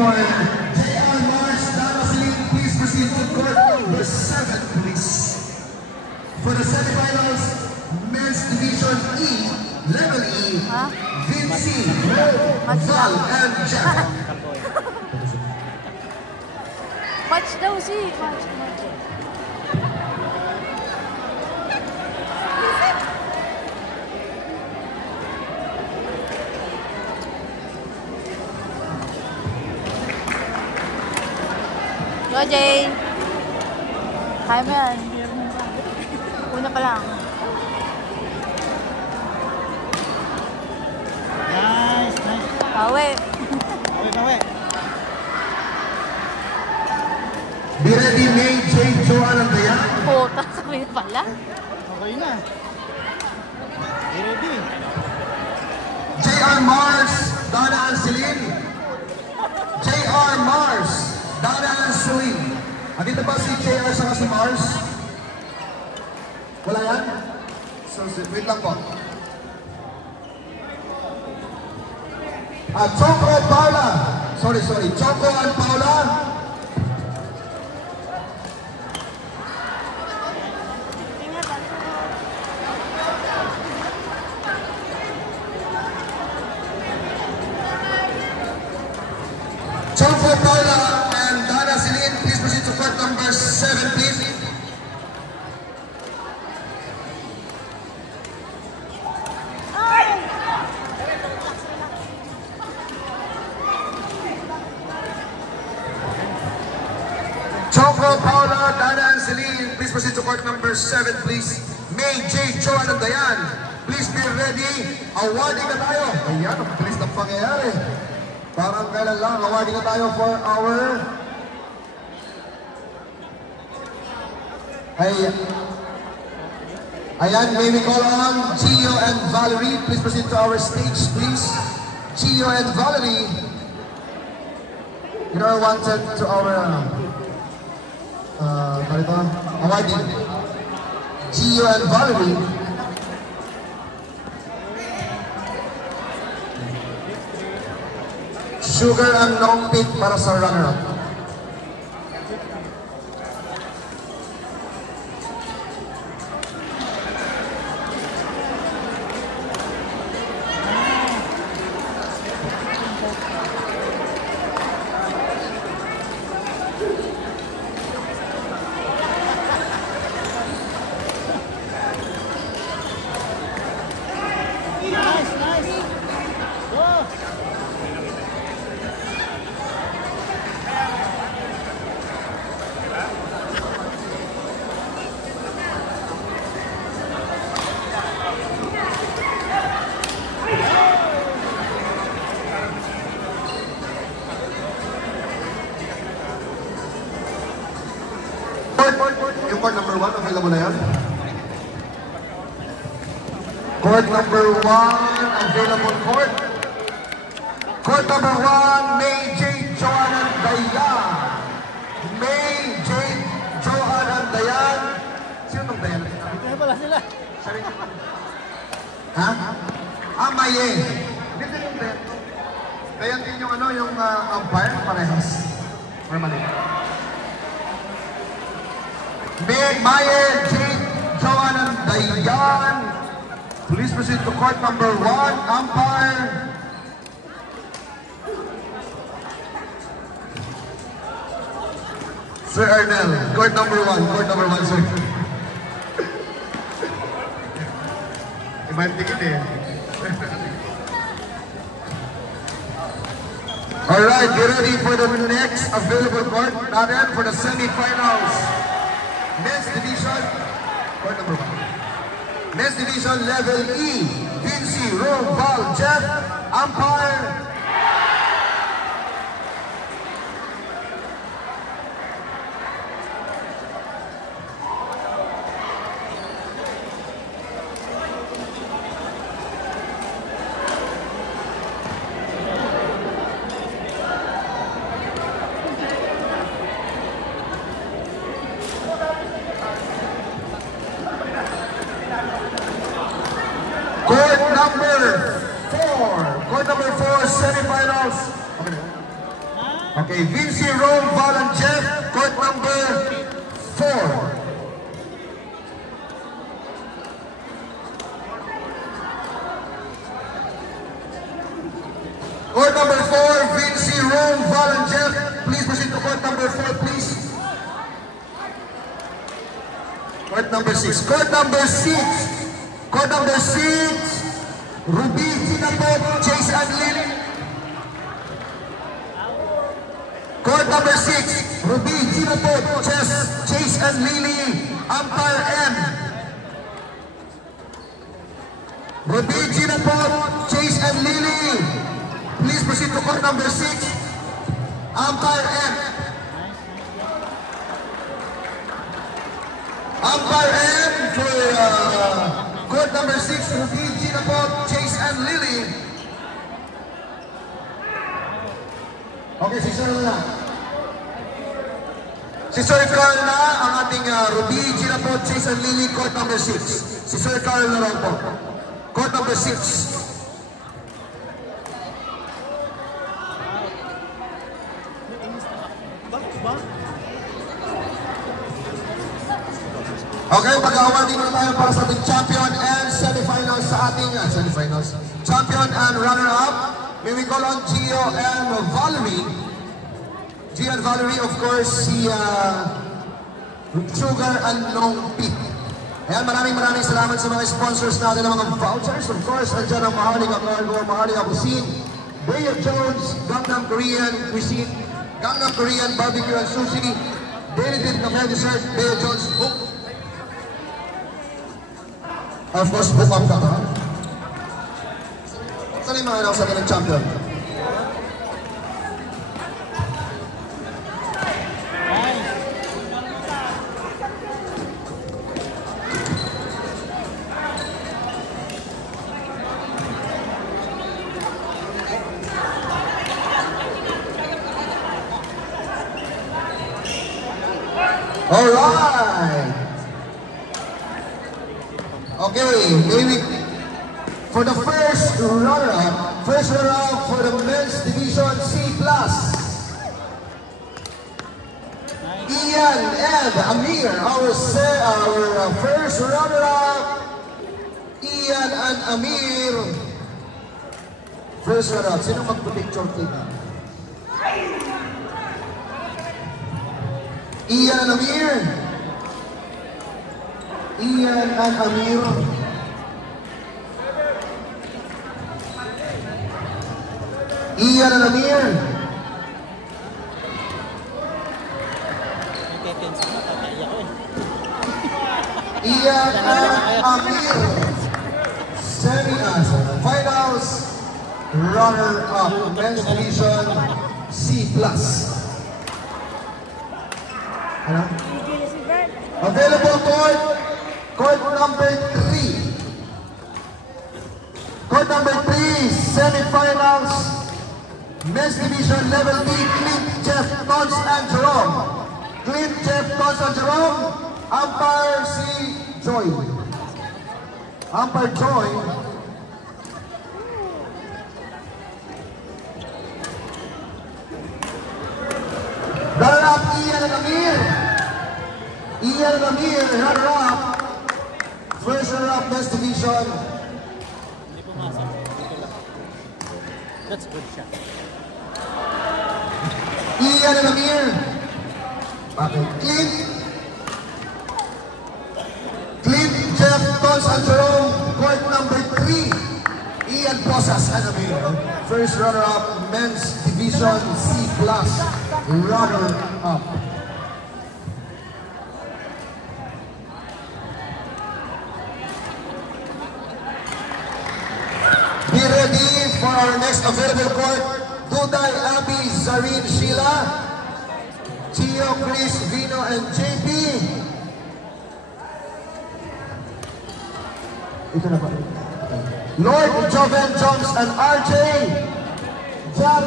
for J.R. Mars, Dana Celine, please proceed to court number 7, please. For the semifinals, Men's Division E, Level E, Vinci, Val, and Jack. Match daw si match. Go, Jay. Kaya mo yan. Una pa lang. Nice. Pawe. Pawe. Be ready, May, Jay, Joanne, and Dayan. Puta, kami pala. Okay na. Be ready. J.R. Mars, Dana and Celine. J.R. Mars, Dana and Celine. Andito ba si J.R. saka si Mars? Wala yan? So, wait lang po. Choco, Paula. Sorry. Choco and Paula. Choco, Paula, and Dana Celine, please proceed to court number 7, please. Choco, Paula, Dana, and Celine, please proceed to court number 7, please. May, Jay, Joanne, and Dayan, please be ready. Awarding na tayo. Ayan, ang bilis ng pangyayari. Parang kailan lang, awarding na tayo for our... Ayan, may we call on Gio and Valerie. Please proceed to our stage, please. Gio and Valerie, you are wanted to our awarding. Gio and Valerie. Sugar and long pit para sa runner-up. Yung court number 1, available na yan? Court number 1, available court. Court number 1, May, Jay, Joanne, and Dayan. May, Jay, Joanne, and Dayan. Sino nung Dayan? Dito pala sila. Ha? Maye. Dito yung Dayan. Dayan din yung yung umpire, parehas. Or mali? May, Maye, Jade, Joanne, and Dayan. Please proceed to court number 1, umpire. Sir Arnel, court number 1, sir. Iba yung ticket eh. Alright, get ready for the next available court natin for the semi-finals. Men's Division, court number 1. Men's Division Level E, Vinci, Val, Jeff, umpire. Court number 4, semifinals. Okay, Vinci, Rome, Val, and Jeff, court number 4. Court number 4, Vinci, Rome, Val, and Jeff. Please proceed to court number 4, please. Court number 6. Court number 6. Court number 6. Ruby, Ginapot, Chase, and Lily. Court number 6. Ruby, Ginapot, Chase, and Lily. Umpire M. Ruby, Ginapot, Chase, and Lily. Please proceed to court number 6. Umpire M. Umpire M for court number 6, Ruby, Ginapot, Chase, and Lily. Okay, si Sir na. Si Sir Carl na ang ating Ruby, Ginapot, Chase, and Lily, court number 6. Si Sir Carl na lang po. Court number 6. Okay, mag-awarding na tayo para sa ating champion and semifinals sa ating champion and runner-up. May we call on Gio and Valerie. Gio and Valerie, of course, si Sugar and Nong Pit. Ayan, maraming salamat sa mga sponsors natin ng mga vouchers. Of course, andyan ang Maharlika Cargo, Maharlika Cuisine, Bea Jones, Gangnam Korean Cuisine, Gangnam Korean Barbecue and Sushi, Daily Dip Cafe Dessert, Bea Jones Book. Of course, book up ka ka. Saan yung mga anak sa akin ng champion? Alright! Okay, maybe for the first runner-up for the men's division C+. Ian and Amir, our first runner-up. Ian and Amir. First runner-up. Sino magpapicture tape? Ian and Amir. Ian and Amir. Ian and Amir. Ian and Amir. Finals runner-up men's division C+. Ano? Available court number 3. Court number 3, semifinals, men's division level B, Clint, Jeff, Tons, and Jerome. Clint, Jeff, Tons, and Jerome. Umpire C. Joy. Umpire Joy. Runner-up Ian and Amir. Ian and Amir, runner-up. First runner-up, men's division. That's a good shot. Ian and Amir. Okay. Clint, Jeff, Tons, and Jerome. Court number 3. Ian Posas and Amir. First runner-up, men's division C+. Runner-up. Be ready for our next available court. Duday, Abby, Zarin, Sheila, Gio, Chris, Vino, and JP. Ito na ba? Lord, Joven, Jones, and RJ. Jan,